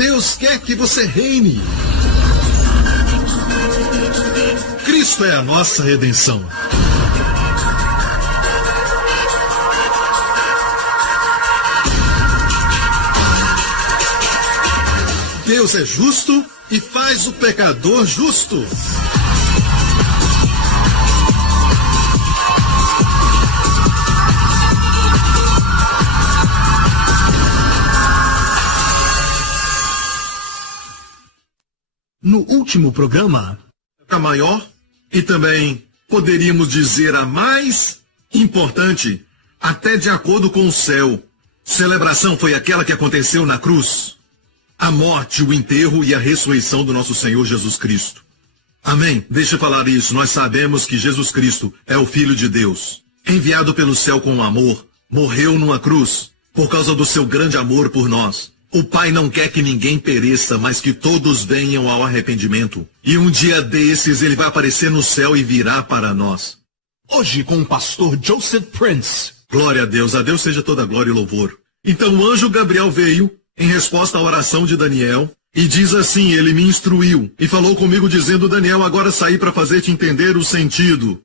Deus quer que você reine. Cristo é a nossa redenção. Deus é justo e faz o pecador justo. No último programa, a maior e também poderíamos dizer a mais importante, até de acordo com o céu, celebração foi aquela que aconteceu na cruz. A morte, o enterro e a ressurreição do nosso Senhor Jesus Cristo. Amém? Deixa eu falar isso. Nós sabemos que Jesus Cristo é o Filho de Deus, enviado pelo céu com amor, morreu numa cruz por causa do seu grande amor por nós. O Pai não quer que ninguém pereça, mas que todos venham ao arrependimento. E um dia desses ele vai aparecer no céu e virá para nós. Hoje com o pastor Joseph Prince. Glória a Deus seja toda glória e louvor. Então o anjo Gabriel veio em resposta à oração de Daniel, e diz assim, ele me instruiu, e falou comigo dizendo, Daniel, agora saí para fazer-te entender o sentido.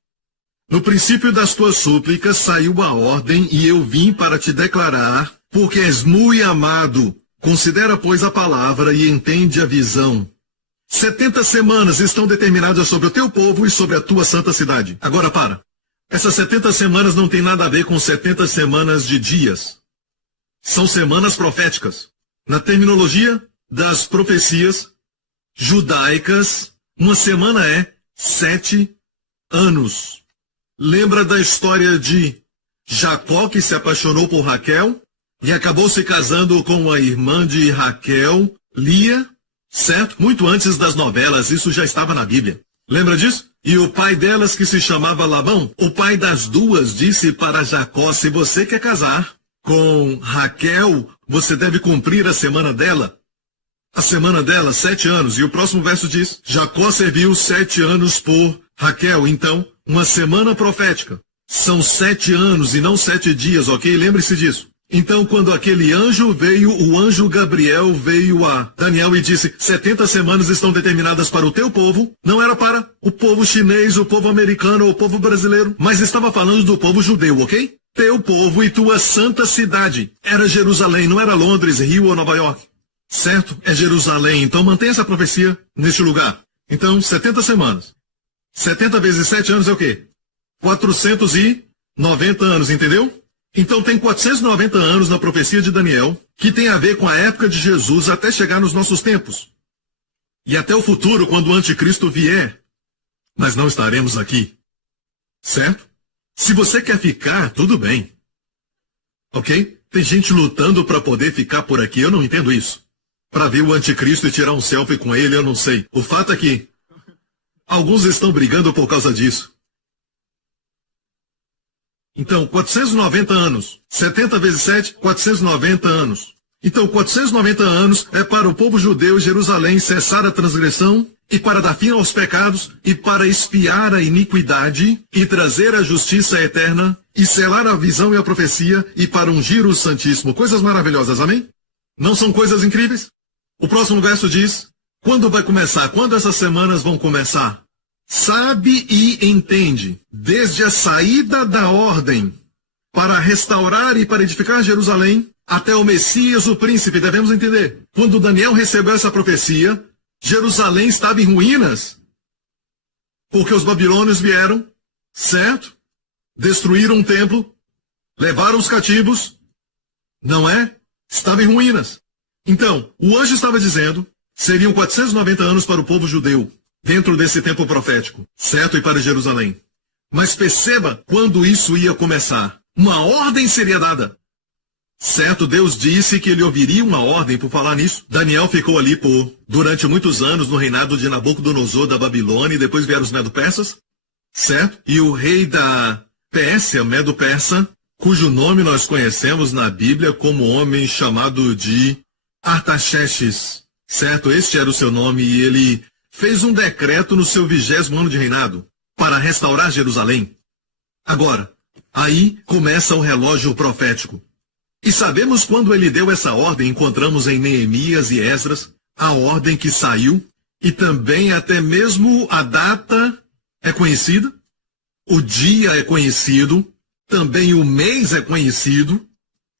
No princípio das tuas súplicas saiu a ordem, e eu vim para te declarar, porque és muito amado. Considera, pois, a palavra e entende a visão. 70 semanas estão determinadas sobre o teu povo e sobre a tua santa cidade. Agora para. Essas 70 semanas não tem nada a ver com 70 semanas de dias. São semanas proféticas. Na terminologia das profecias judaicas, uma semana é 7 anos. Lembra da história de Jacó, que se apaixonou por Raquel e acabou se casando com a irmã de Raquel, Lia, certo? Muito antes das novelas, isso já estava na Bíblia. Lembra disso? E o pai delas, que se chamava Labão, o pai das duas disse para Jacó, se você quer casar com Raquel, você deve cumprir a semana dela. A semana dela, 7 anos. E o próximo verso diz, Jacó serviu 7 anos por Raquel. Então, uma semana profética. São 7 anos e não 7 dias, ok? Lembre-se disso. Então, quando aquele anjo veio, o anjo Gabriel veio a Daniel e disse, 70 semanas estão determinadas para o teu povo. Não era para o povo chinês, o povo americano ou o povo brasileiro, mas estava falando do povo judeu, ok? Teu povo e tua santa cidade. Era Jerusalém, não era Londres, Rio ou Nova York. Certo? É Jerusalém. Então mantenha essa profecia neste lugar. Então, 70 semanas. 70 vezes 7 anos é o quê? 490 anos, entendeu? Então tem 490 anos na profecia de Daniel, que tem a ver com a época de Jesus até chegar nos nossos tempos. E até o futuro, quando o anticristo vier. Mas não estaremos aqui. Certo? Se você quer ficar, tudo bem. Ok? Tem gente lutando para poder ficar por aqui, eu não entendo isso. Para ver o anticristo e tirar um selfie com ele, eu não sei. O fato é que alguns estão brigando por causa disso. Então, 490 anos. 70 vezes 7, 490 anos. Então, 490 anos é para o povo judeu em Jerusalém cessar a transgressão e para dar fim aos pecados e para expiar a iniquidade e trazer a justiça eterna e selar a visão e a profecia e para ungir o Santíssimo. Coisas maravilhosas, amém? Não são coisas incríveis? O próximo verso diz, quando vai começar? Quando essas semanas vão começar? Sabe e entende, desde a saída da ordem para restaurar e para edificar Jerusalém, até o Messias, o príncipe, devemos entender. Quando Daniel recebeu essa profecia, Jerusalém estava em ruínas, porque os babilônios vieram, certo? Destruíram o templo, levaram os cativos, não é? Estava em ruínas. Então, o anjo estava dizendo, seriam 490 anos para o povo judeu, dentro desse tempo profético, certo? E para Jerusalém. Mas perceba quando isso ia começar. Uma ordem seria dada. Certo, Deus disse que ele ouviria uma ordem por falar nisso. Daniel ficou ali durante muitos anos no reinado de Nabucodonosor da Babilônia e depois vieram os Medo-Persas. Certo? E o rei da Pérsia, Medo-Persa, cujo nome nós conhecemos na Bíblia como homem chamado de Artaxerxes. Certo? Este era o seu nome e ele fez um decreto no seu 20º ano de reinado para restaurar Jerusalém. Agora, aí começa o relógio profético. E sabemos quando ele deu essa ordem, encontramos em Neemias e Esdras, a ordem que saiu, e também até mesmo a data é conhecida, o dia é conhecido, também o mês é conhecido,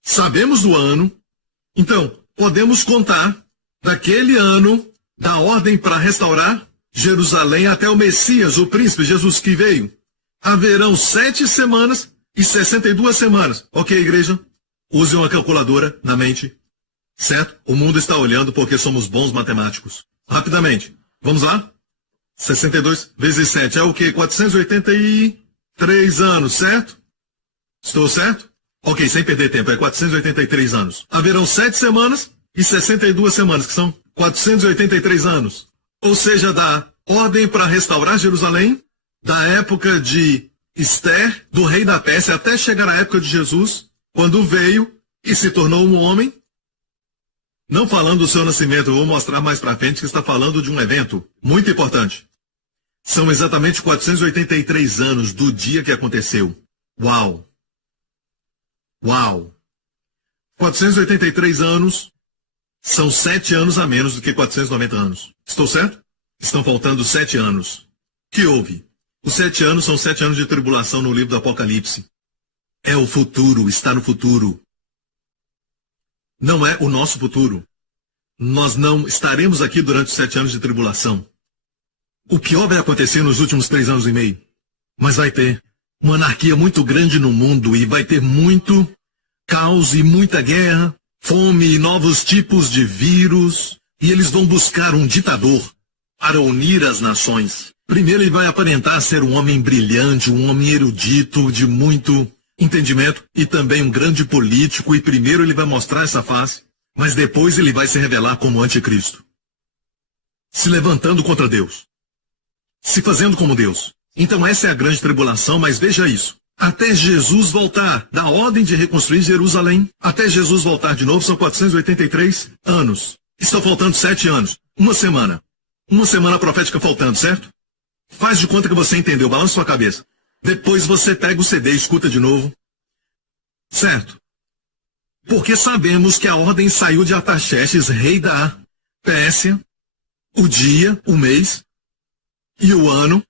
sabemos do ano. Então, podemos contar daquele ano, da ordem para restaurar Jerusalém até o Messias, o príncipe Jesus que veio. Haverão 7 semanas e 62 semanas. Ok, igreja? Use uma calculadora na mente. Certo? O mundo está olhando porque somos bons matemáticos. Rapidamente. Vamos lá? 62 vezes 7 é o quê? 483 anos, certo? Estou certo? Ok, sem perder tempo, é 483 anos. Haverão 7 semanas e 62 semanas, que são 483 anos. Ou seja, da ordem para restaurar Jerusalém, da época de Esther, do rei da Pérsia, até chegar à época de Jesus, quando veio e se tornou um homem. Não falando do seu nascimento, eu vou mostrar mais para frente que está falando de um evento muito importante. São exatamente 483 anos do dia que aconteceu. Uau! Uau! 483 anos são 7 anos a menos do que 490 anos. Estou certo? Estão faltando 7 anos. O que houve? Os 7 anos são 7 anos de tribulação no livro do Apocalipse. É o futuro, está no futuro. Não é o nosso futuro. Nós não estaremos aqui durante os 7 anos de tribulação. O pior vai acontecer nos últimos 3 anos e meio. Mas vai ter uma anarquia muito grande no mundo e vai ter muito caos e muita guerra, fome e novos tipos de vírus. E eles vão buscar um ditador para unir as nações. Primeiro ele vai aparentar ser um homem brilhante, um homem erudito, de muito entendimento e também um grande político, e primeiro ele vai mostrar essa face, mas depois ele vai se revelar como anticristo. Se levantando contra Deus. Se fazendo como Deus. Então essa é a grande tribulação, mas veja isso. Até Jesus voltar, da ordem de reconstruir Jerusalém, até Jesus voltar de novo, são 483 anos. Estão faltando 7 anos. Uma semana. Uma semana profética faltando, certo? Faz de conta que você entendeu, balança sua cabeça. Depois você pega o CD e escuta de novo. Certo? Porque sabemos que a ordem saiu de Artaxerxes, rei da Pérsia, o dia, o mês e o ano.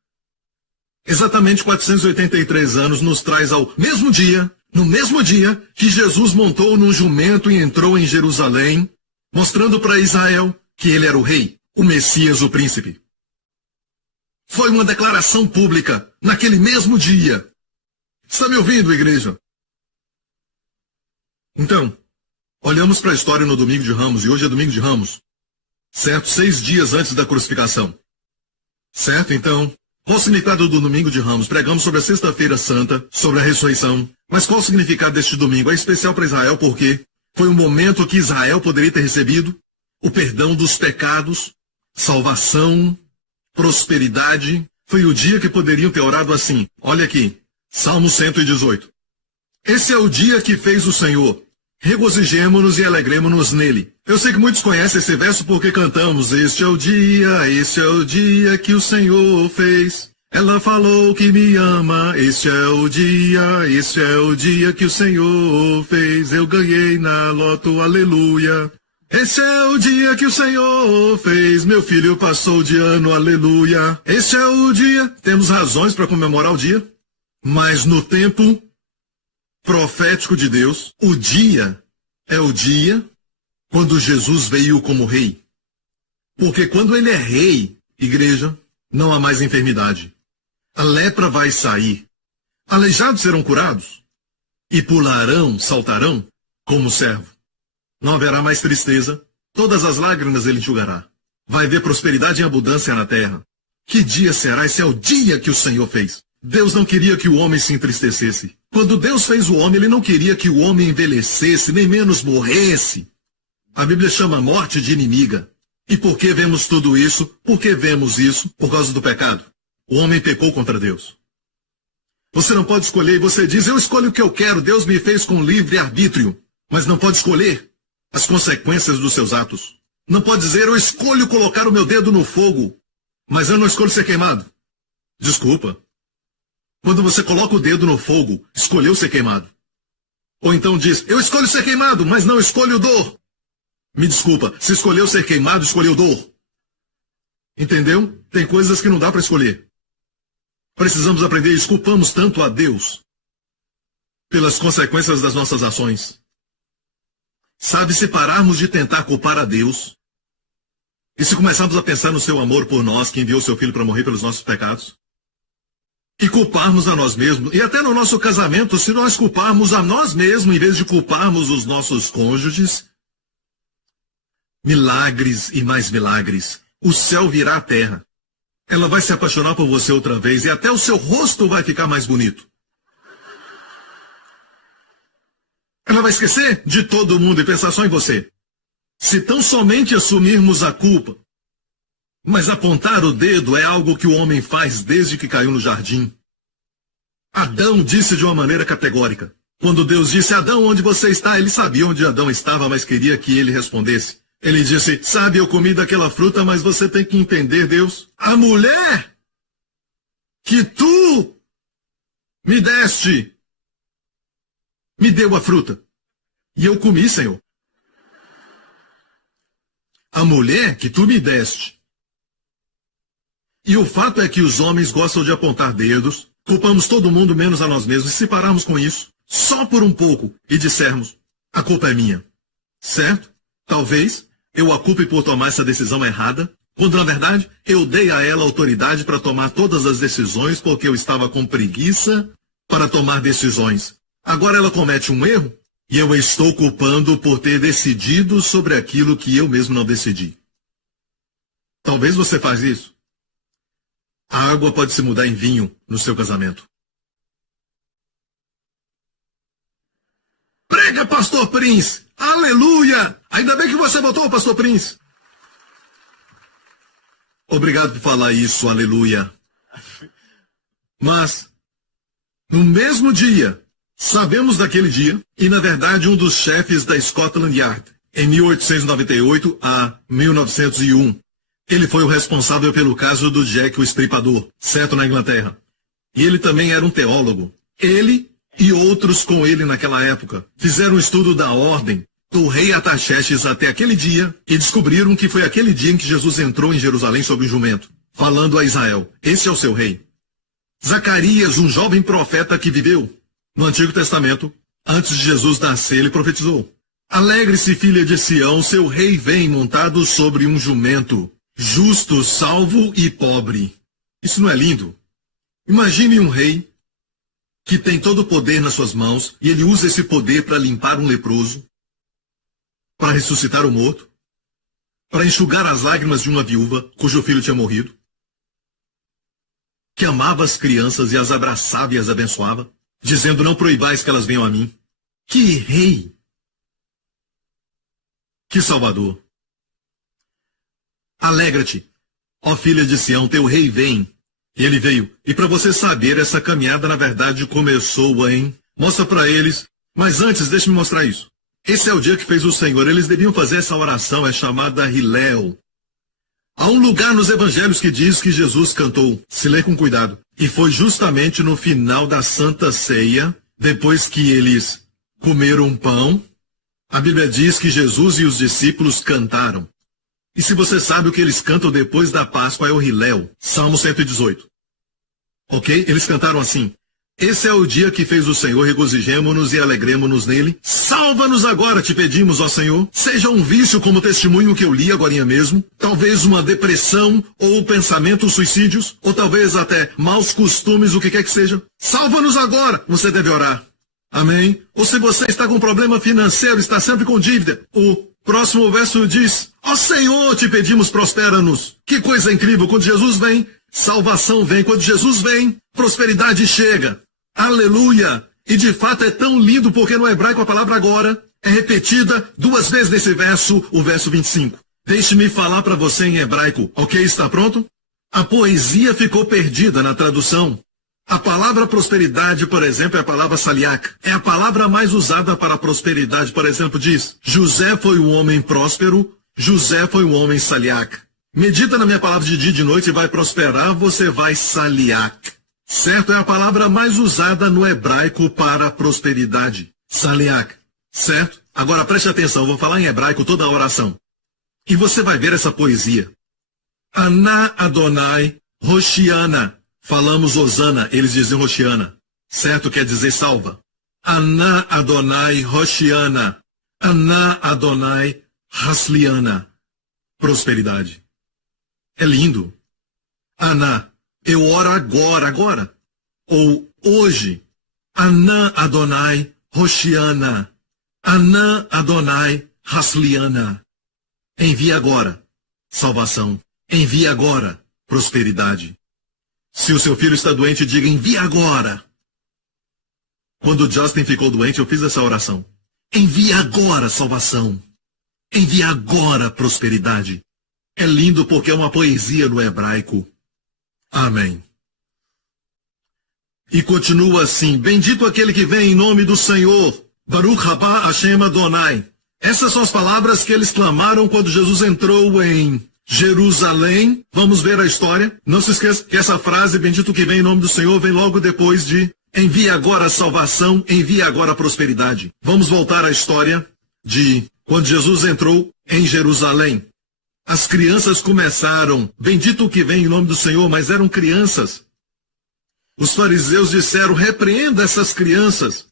Exatamente 483 anos nos traz ao mesmo dia, no mesmo dia que Jesus montou num jumento e entrou em Jerusalém, mostrando para Israel que ele era o rei, o Messias, o príncipe. Foi uma declaração pública, naquele mesmo dia. Está me ouvindo, igreja? Então, olhamos para a história no domingo de Ramos, e hoje é domingo de Ramos. Certo? 6 dias antes da crucificação. Certo? Então, qual o significado do domingo de Ramos? Pregamos sobre a sexta-feira santa, sobre a ressurreição. Mas qual o significado deste domingo? É especial para Israel porque foi um momento que Israel poderia ter recebido o perdão dos pecados, salvação, prosperidade. Foi o dia que poderiam ter orado assim. Olha aqui, Salmo 118. Esse é o dia que fez o Senhor. Regozijemo-nos e alegremo-nos nele. Eu sei que muitos conhecem esse verso porque cantamos: este é o dia que o Senhor fez. Ela falou que me ama, este é o dia que o Senhor fez. Eu ganhei na loto, aleluia. Esse é o dia que o Senhor fez, meu filho passou de ano, aleluia. Esse é o dia, temos razões para comemorar o dia, mas no tempo profético de Deus, o dia é o dia quando Jesus veio como rei. Porque quando ele é rei, igreja, não há mais enfermidade. A lepra vai sair, aleijados serão curados, e pularão, saltarão, como servo. Não haverá mais tristeza, todas as lágrimas ele enxugará. Vai haver prosperidade e abundância na terra. Que dia será? Esse é o dia que o Senhor fez. Deus não queria que o homem se entristecesse. Quando Deus fez o homem, ele não queria que o homem envelhecesse, nem menos morresse. A Bíblia chama a morte de inimiga. E por que vemos tudo isso? Por que vemos isso? Por causa do pecado. O homem pecou contra Deus. Você não pode escolher, e você diz: eu escolho o que eu quero, Deus me fez com livre arbítrio. Mas não pode escolher as consequências dos seus atos. Não pode dizer: eu escolho colocar o meu dedo no fogo, mas eu não escolho ser queimado. Desculpa. Quando você coloca o dedo no fogo, escolheu ser queimado. Ou então diz, eu escolho ser queimado, mas não escolho dor. Me desculpa, se escolheu ser queimado, escolheu dor. Entendeu? Tem coisas que não dá para escolher. Precisamos aprender isso. Culpamos tanto a Deus pelas consequências das nossas ações. Sabe, se pararmos de tentar culpar a Deus, e se começarmos a pensar no seu amor por nós, que enviou seu filho para morrer pelos nossos pecados, e culparmos a nós mesmos, e até no nosso casamento, se nós culparmos a nós mesmos, em vez de culparmos os nossos cônjuges, milagres e mais milagres. O céu virá à terra. Ela vai se apaixonar por você outra vez, e até o seu rosto vai ficar mais bonito. Ela vai esquecer de todo mundo e pensar só em você. Se tão somente assumirmos a culpa, mas apontar o dedo é algo que o homem faz desde que caiu no jardim. Adão disse de uma maneira categórica. Quando Deus disse, Adão, onde você está? Ele sabia onde Adão estava, mas queria que ele respondesse. Ele disse, sabe, eu comi daquela fruta, mas você tem que entender, Deus. A mulher que tu me deste, me deu a fruta. E eu comi, Senhor. A mulher que tu me deste. E o fato é que os homens gostam de apontar dedos, culpamos todo mundo menos a nós mesmos, e se pararmos com isso, só por um pouco, e dissermos, a culpa é minha. Certo? Talvez eu a culpe por tomar essa decisão errada, quando na verdade eu dei a ela autoridade para tomar todas as decisões porque eu estava com preguiça para tomar decisões. Agora ela comete um erro e eu a estou culpando por ter decidido sobre aquilo que eu mesmo não decidi. Talvez você faz isso. A água pode se mudar em vinho no seu casamento. Prega, Pastor Prince! Aleluia! Ainda bem que você votou, Pastor Prince. Obrigado por falar isso, aleluia. Mas, no mesmo dia, sabemos daquele dia, e na verdade um dos chefes da Scotland Yard, em 1898 a 1901, ele foi o responsável pelo caso do Jack o Estripador, certo, na Inglaterra. E ele também era um teólogo. Ele e outros com ele naquela época fizeram um estudo da ordem do rei Artaxerxes até aquele dia e descobriram que foi aquele dia em que Jesus entrou em Jerusalém sobre um jumento, falando a Israel, esse é o seu rei. Zacarias, um jovem profeta que viveu no Antigo Testamento, antes de Jesus nascer, ele profetizou. Alegre-se, filha de Sião, seu rei vem montado sobre um jumento, justo, salvo e pobre. Isso não é lindo? Imagine um rei que tem todo o poder nas suas mãos, e ele usa esse poder para limpar um leproso, para ressuscitar o morto, para enxugar as lágrimas de uma viúva cujo filho tinha morrido, que amava as crianças e as abraçava e as abençoava, dizendo, não proibais que elas venham a mim. Que rei! Que salvador! Alegra-te, ó filha de Sião, teu rei vem. E ele veio. E para você saber, essa caminhada, na verdade, começou em... Mostra para eles. Mas antes, deixe-me mostrar isso. Esse é o dia que fez o Senhor. Eles deviam fazer essa oração, é chamada Hillel. Há um lugar nos evangelhos que diz que Jesus cantou. Se lê com cuidado. E foi justamente no final da Santa Ceia, depois que eles comeram pão, a Bíblia diz que Jesus e os discípulos cantaram. E se você sabe o que eles cantam depois da Páscoa, é o Hillel, Salmo 118. Ok? Eles cantaram assim. Esse é o dia que fez o Senhor, regozijemo-nos e alegremo-nos nele. Salva-nos agora, te pedimos, ó Senhor. Seja um vício como o testemunho que eu li agorinha mesmo. Talvez uma depressão, ou pensamentos suicídios, ou talvez até maus costumes, o que quer que seja. Salva-nos agora, você deve orar. Amém? Ou se você está com problema financeiro, está sempre com dívida, o próximo verso diz, ó Senhor, te pedimos, prospera-nos. Que coisa incrível, quando Jesus vem, salvação vem. Quando Jesus vem, prosperidade chega. Aleluia! E de fato é tão lindo porque no hebraico a palavra agora é repetida 2 vezes nesse verso, o verso 25. Deixe-me falar para você em hebraico, ok? Está pronto? A poesia ficou perdida na tradução. A palavra prosperidade, por exemplo, é a palavra saliak. É a palavra mais usada para prosperidade. Por exemplo, diz, José foi um homem próspero, José foi um homem saliak. Medita na minha palavra de dia e de noite e vai prosperar, você vai saliak. Certo? É a palavra mais usada no hebraico para prosperidade. Saliach, certo? Agora preste atenção, eu vou falar em hebraico toda a oração. E você vai ver essa poesia. Aná Adonai Hoshiana. Falamos Osana, eles dizem Hoshiana. Certo? Quer dizer salva. Aná Adonai Hoshiana. Aná Adonai Hasliana. Prosperidade. É lindo. Aná, eu oro agora. Ou hoje. Aná Adonai Hoshiana. Aná Adonai Hasliana. Envia agora salvação. Envia agora prosperidade. Se o seu filho está doente, diga: envia agora. Quando Justin ficou doente, eu fiz essa oração. Envia agora salvação. Envia agora prosperidade. É lindo porque é uma poesia no hebraico. Amém. E continua assim: bendito aquele que vem em nome do Senhor. Baruch haba Hashem Adonai. Essas são as palavras que eles clamaram quando Jesus entrou em Jerusalém. Vamos ver a história. Não se esqueça que essa frase, bendito que vem em nome do Senhor, vem logo depois de envia agora a salvação, envia agora a prosperidade. Vamos voltar à história de quando Jesus entrou em Jerusalém. As crianças começaram, bendito que vem em nome do Senhor, mas eram crianças. Os fariseus disseram: repreenda essas crianças.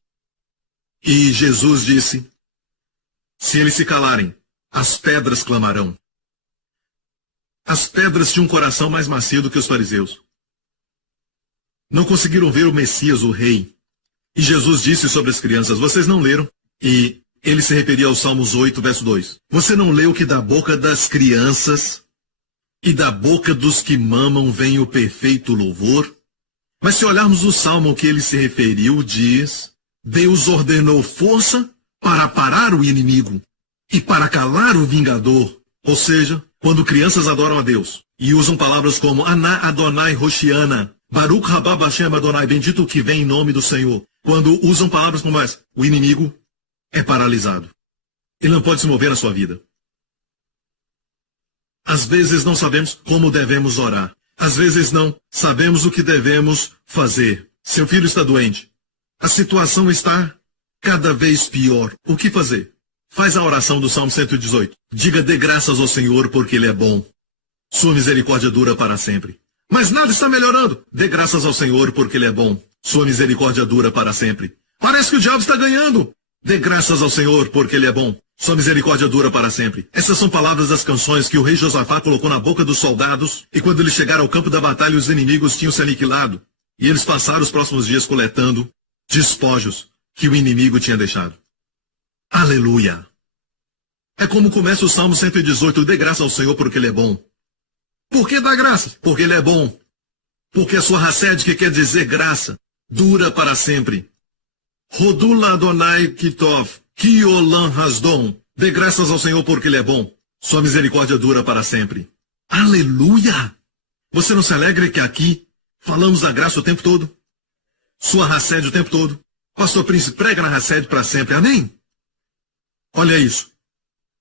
E Jesus disse: se eles se calarem, as pedras clamarão. As pedras tinham um coração mais macio do que os fariseus. Não conseguiram ver o Messias, o rei. E Jesus disse sobre as crianças: vocês não leram? E ele se referia ao Salmos 8, verso 2. Você não leu que da boca das crianças e da boca dos que mamam vem o perfeito louvor? Mas se olharmos o salmo que ele se referiu, diz: Deus ordenou força para parar o inimigo e para calar o vingador. Ou seja, quando crianças adoram a Deus e usam palavras como Aná Adonai Hoshiana, Baruch haba Hashem Adonai, bendito que vem em nome do Senhor. Quando usam palavras como essa, o inimigo é paralisado. Ele não pode se mover na sua vida. Às vezes não sabemos como devemos orar. Às vezes não sabemos o que devemos fazer. Seu filho está doente. A situação está cada vez pior. O que fazer? Faz a oração do Salmo 118. Diga: dê graças ao Senhor porque Ele é bom. Sua misericórdia dura para sempre. Mas nada está melhorando. Dê graças ao Senhor porque Ele é bom. Sua misericórdia dura para sempre. Parece que o diabo está ganhando. Dê graças ao Senhor porque Ele é bom. Sua misericórdia dura para sempre. Essas são palavras das canções que o rei Josafá colocou na boca dos soldados, e quando eles chegaram ao campo da batalha, os inimigos tinham se aniquilado. E eles passaram os próximos dias coletando despojos que o inimigo tinha deixado. Aleluia! É como começa o Salmo 118, dê graça ao Senhor porque Ele é bom. Por que dá graça? Porque Ele é bom. Porque a sua Hassed, que quer dizer graça, dura para sempre. Rodula Adonai Kitov, Kiolan Hasdom, dê graças ao Senhor porque Ele é bom. Sua misericórdia dura para sempre. Aleluia! Você não se alegra que aqui falamos da graça o tempo todo? Sua Hassed o tempo todo? Pastor Prince prega na Hassed para sempre, amém? Olha isso.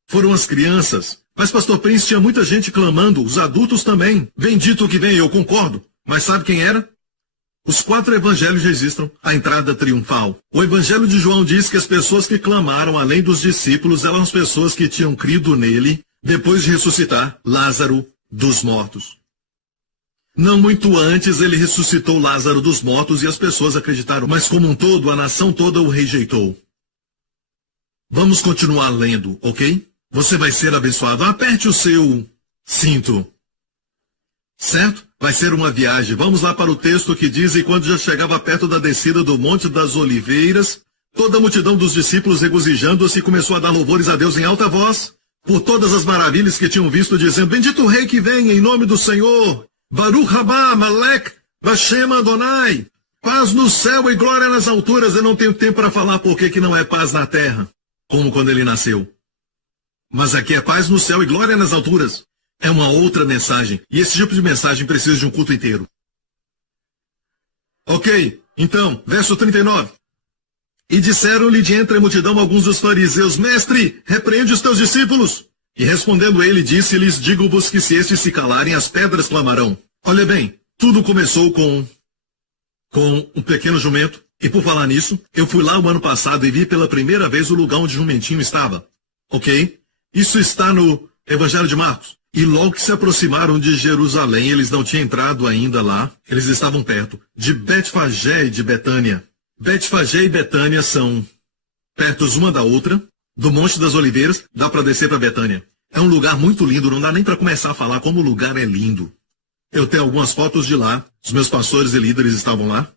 Foram as crianças, mas Pastor Prince tinha muita gente clamando, os adultos também. Bendito que vem, eu concordo. Mas sabe quem era? Os 4 evangelhos registram a entrada triunfal. O evangelho de João diz que as pessoas que clamaram, além dos discípulos, eram as pessoas que tinham crido nele, depois de ressuscitar Lázaro dos mortos. Não muito antes, ele ressuscitou Lázaro dos mortos e as pessoas acreditaram, mas como um todo, a nação toda o rejeitou. Vamos continuar lendo, ok? Você vai ser abençoado. Aperte o seu cinto. Certo? Vai ser uma viagem. Vamos lá para o texto que diz: e quando já chegava perto da descida do Monte das Oliveiras, toda a multidão dos discípulos, regozijando-se, começou a dar louvores a Deus em alta voz, por todas as maravilhas que tinham visto, dizendo: bendito o Rei que vem em nome do Senhor. Baruch haba Malek Bashem Adonai. Paz no céu e glória nas alturas. Eu não tenho tempo para falar por que não é paz na terra, como quando ele nasceu. Mas aqui é paz no céu e glória nas alturas. É uma outra mensagem. E esse tipo de mensagem precisa de um culto inteiro. Ok, então, verso 39. E disseram-lhe de entre a multidão alguns dos fariseus: Mestre, repreende os teus discípulos. E respondendo ele, disse-lhes: Digo-vos que se estes se calarem, as pedras clamarão. Olha bem, tudo começou com um pequeno jumento E por falar nisso, eu fui lá o ano passado e vi pela primeira vez o lugar onde o jumentinho estava. Ok? Isso está no Evangelho de Marcos. E logo que se aproximaram de Jerusalém, eles não tinham entrado ainda lá, eles estavam perto de Betfagé e de Betânia. Betfagé e Betânia são perto uma da outra, do Monte das Oliveiras, dá para descer para Betânia. É um lugar muito lindo, não dá nem para começar a falar como o lugar é lindo. Eu tenho algumas fotos de lá, os meus pastores e líderes estavam lá.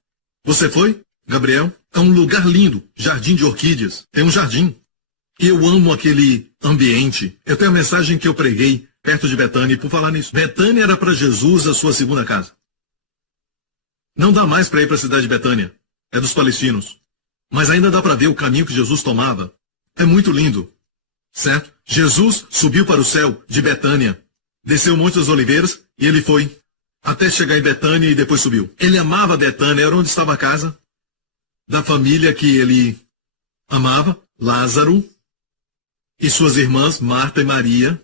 Você foi, Gabriel? É um lugar lindo, jardim de orquídeas, tem um jardim. Eu amo aquele ambiente. Eu tenho a mensagem que eu preguei perto de Betânia, e por falar nisso, Betânia era para Jesus a sua segunda casa. Não dá mais para ir para a cidade de Betânia, é dos palestinos. Mas ainda dá para ver o caminho que Jesus tomava. É muito lindo, certo? Jesus subiu para o céu de Betânia, desceu o Monte das Oliveiras e ele foi até chegar em Betânia e depois subiu. Ele amava Betânia, era onde estava a casa da família que ele amava, Lázaro e suas irmãs, Marta e Maria.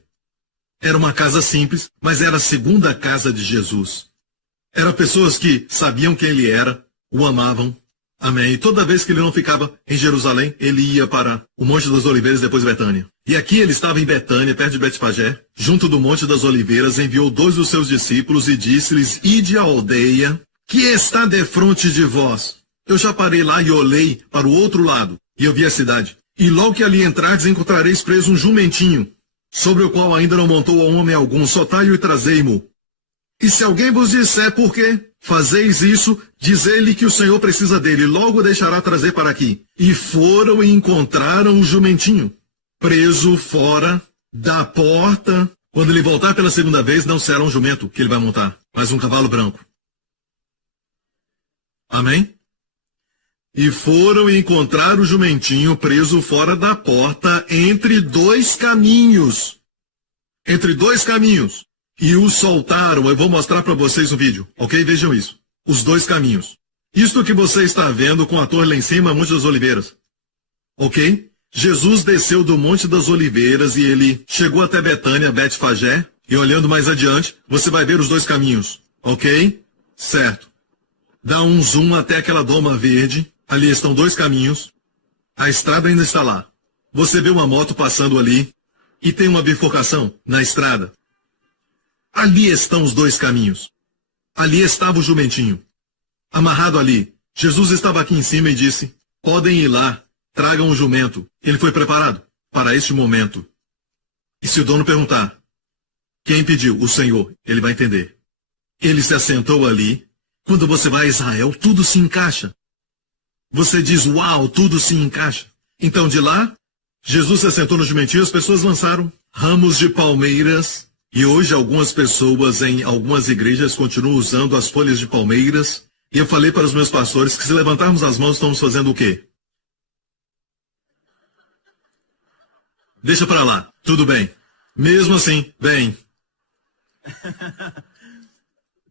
Era uma casa simples, mas era a segunda casa de Jesus. Eram pessoas que sabiam quem ele era, o amavam. Amém. E toda vez que ele não ficava em Jerusalém, ele ia para o Monte das Oliveiras e depois Betânia. E aqui ele estava em Betânia, perto de Betfagé, junto do Monte das Oliveiras, enviou 2 dos seus discípulos e disse-lhes: Ide à aldeia que está defronte de vós. Eu já parei lá e olhei para o outro lado, e eu vi a cidade. E logo que ali entrardes, encontrareis preso um jumentinho, sobre o qual ainda não montou homem algum, soltai-o e trazei-mo. E se alguém vos disser por quê fazeis isso, dizei-lhe que o Senhor precisa dele, logo o deixará trazer para aqui. E foram e encontraram o jumentinho, preso fora da porta. Quando ele voltar pela segunda vez, não será um jumento que ele vai montar, mas um cavalo branco. Amém? E foram e encontraram o jumentinho preso fora da porta, entre 2 caminhos. Entre 2 caminhos. E o soltaram. Eu vou mostrar para vocês o vídeo, ok? Vejam isso. Os 2 caminhos. Isto que você está vendo com a torre lá em cima, Monte das Oliveiras. Ok? Jesus desceu do Monte das Oliveiras e ele chegou até Betânia, Betfagé. E olhando mais adiante, você vai ver os 2 caminhos. Ok? Certo. Dá um zoom até aquela doma verde. Ali estão 2 caminhos. A estrada ainda está lá. Você vê uma moto passando ali. E tem uma bifurcação na estrada. Ali estão os 2 caminhos. Ali estava o jumentinho, amarrado ali. Jesus estava aqui em cima e disse: podem ir lá, tragam o jumento. Ele foi preparado para este momento. E se o dono perguntar: quem pediu? O Senhor. Ele vai entender. Ele se assentou ali. Quando você vai a Israel, tudo se encaixa. Você diz: uau, tudo se encaixa. Então de lá, Jesus se assentou no jumentinho, as pessoas lançaram ramos de palmeiras. E hoje algumas pessoas em algumas igrejas continuam usando as folhas de palmeiras. E eu falei para os meus pastores que se levantarmos as mãos estamos fazendo o quê? Deixa para lá, tudo bem. Mesmo assim, bem.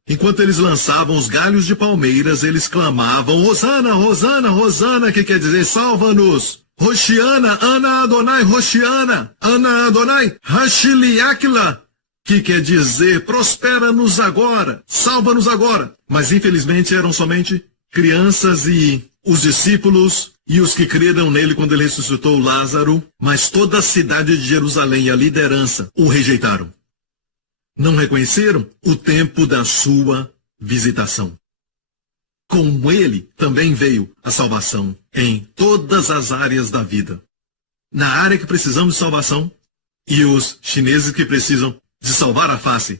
Enquanto eles lançavam os galhos de palmeiras, eles clamavam: Hosana, Hosana, Hosana, que quer dizer salva-nos. Hoshiana, Ana Adonai, Hoshiana, Ana Adonai, Hashiliakla, que quer dizer prospera-nos agora, salva-nos agora. Mas infelizmente eram somente crianças e os discípulos e os que creram nele quando ele ressuscitou Lázaro, mas toda a cidade de Jerusalém e a liderança o rejeitaram. Não reconheceram o tempo da sua visitação. Com ele também veio a salvação em todas as áreas da vida. Na área que precisamos de salvação e os chineses que precisam de salvar a face.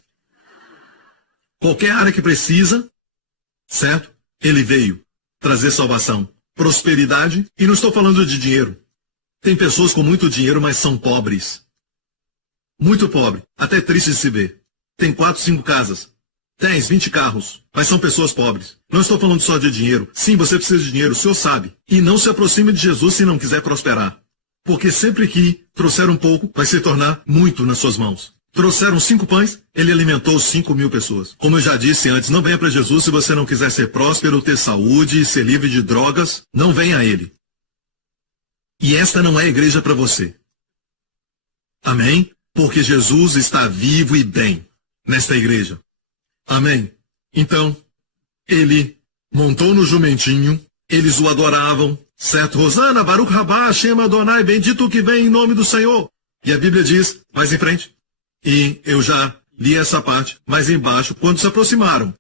Qualquer área que precisa, certo? Ele veio trazer salvação, prosperidade, e não estou falando de dinheiro. Tem pessoas com muito dinheiro, mas são pobres. Muito pobre, até triste de se ver. Tem 4, 5 casas, 10, 20 carros, mas são pessoas pobres. Não estou falando só de dinheiro. Sim, você precisa de dinheiro, o senhor sabe. E não se aproxime de Jesus se não quiser prosperar. Porque sempre que trouxer um pouco, vai se tornar muito nas suas mãos. Trouxeram 5 pães, ele alimentou 5.000 pessoas. Como eu já disse antes, não venha para Jesus se você não quiser ser próspero, ter saúde, ser livre de drogas. Não venha a ele. E esta não é a igreja para você. Amém? Porque Jesus está vivo e bem nesta igreja. Amém? Então, ele montou no jumentinho Eles o adoravam, certo? Hosana, Baruch Rabá, Hashem Adonai, bendito o que vem em nome do Senhor. E a Bíblia diz, mais em frente, e eu já li essa parte, mais embaixo, quando se aproximaram.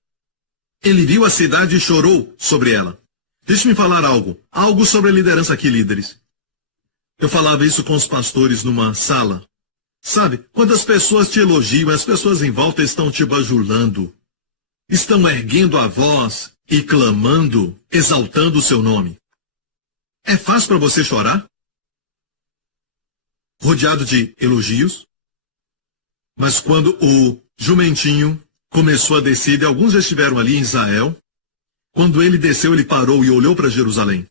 Ele viu a cidade e chorou sobre ela. Deixe-me falar algo sobre a liderança aqui, líderes. Eu falava isso com os pastores numa sala. Sabe, quando as pessoas te elogiam, as pessoas em volta estão te bajulando. Estão erguendo a voz e clamando, exaltando o seu nome. É fácil para você chorar? Rodeado de elogios? Mas quando o jumentinho começou a descer, e alguns já estiveram ali em Israel, quando ele desceu, ele parou e olhou para Jerusalém.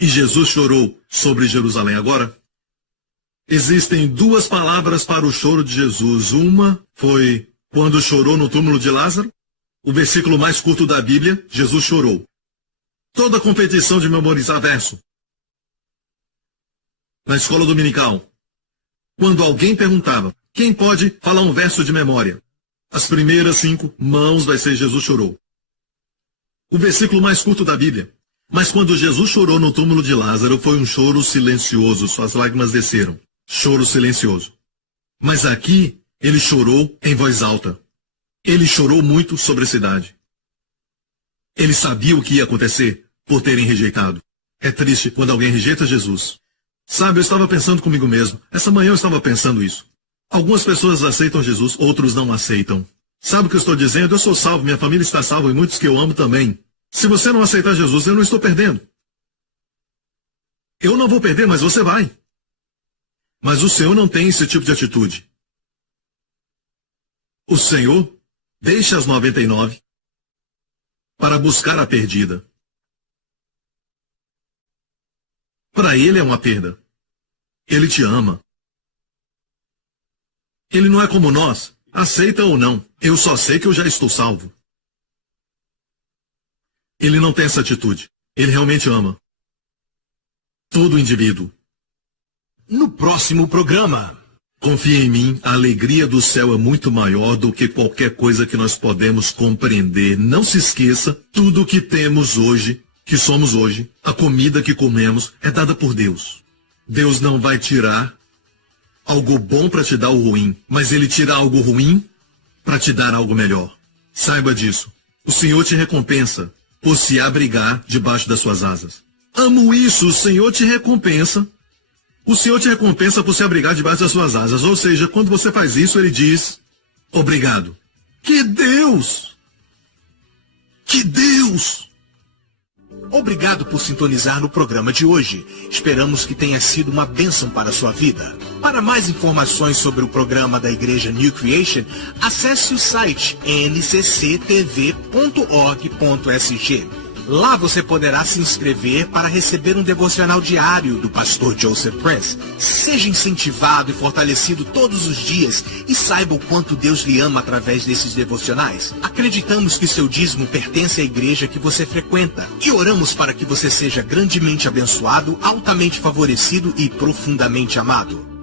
E Jesus chorou sobre Jerusalém. Agora, existem duas palavras para o choro de Jesus. Uma foi quando chorou no túmulo de Lázaro. O versículo mais curto da Bíblia, Jesus chorou. Toda competição de memorizar verso. Na escola dominical, quando alguém perguntava, quem pode falar um verso de memória? As primeiras 5 mãos vai ser Jesus chorou. O versículo mais curto da Bíblia. Mas quando Jesus chorou no túmulo de Lázaro, foi um choro silencioso, suas lágrimas desceram. Choro silencioso. Mas aqui, ele chorou em voz alta. Ele chorou muito sobre a cidade. Ele sabia o que ia acontecer por terem rejeitado. É triste quando alguém rejeita Jesus. Sabe, eu estava pensando comigo mesmo. Essa manhã eu estava pensando isso. Algumas pessoas aceitam Jesus, outros não aceitam. Sabe o que eu estou dizendo? Eu sou salvo, minha família está salva e muitos que eu amo também. Se você não aceitar Jesus, eu não estou perdendo. Eu não vou perder, mas você vai. Mas o Senhor não tem esse tipo de atitude. O Senhor deixa as 99 para buscar a perdida. Para Ele é uma perda. Ele te ama. Ele não é como nós, aceita ou não. Eu só sei que eu já estou salvo. Ele não tem essa atitude. Ele realmente ama todo indivíduo. No próximo programa, confia em mim, a alegria do céu é muito maior do que qualquer coisa que nós podemos compreender. Não se esqueça, tudo o que temos hoje, que somos hoje, a comida que comemos, é dada por Deus. Deus não vai tirar algo bom para te dar o ruim, mas Ele tira algo ruim para te dar algo melhor. Saiba disso. O Senhor te recompensa por se abrigar debaixo das suas asas. Amo isso, o Senhor te recompensa. O Senhor te recompensa por se abrigar debaixo das suas asas. Ou seja, quando você faz isso, Ele diz, obrigado. Que Deus! Que Deus! Obrigado por sintonizar no programa de hoje. Esperamos que tenha sido uma bênção para a sua vida. Para mais informações sobre o programa da Igreja New Creation, acesse o site ncctv.org.sg. Lá você poderá se inscrever para receber um devocional diário do pastor Joseph Prince. Seja incentivado e fortalecido todos os dias e saiba o quanto Deus lhe ama através desses devocionais. Acreditamos que seu dízimo pertence à igreja que você frequenta e oramos para que você seja grandemente abençoado, altamente favorecido e profundamente amado.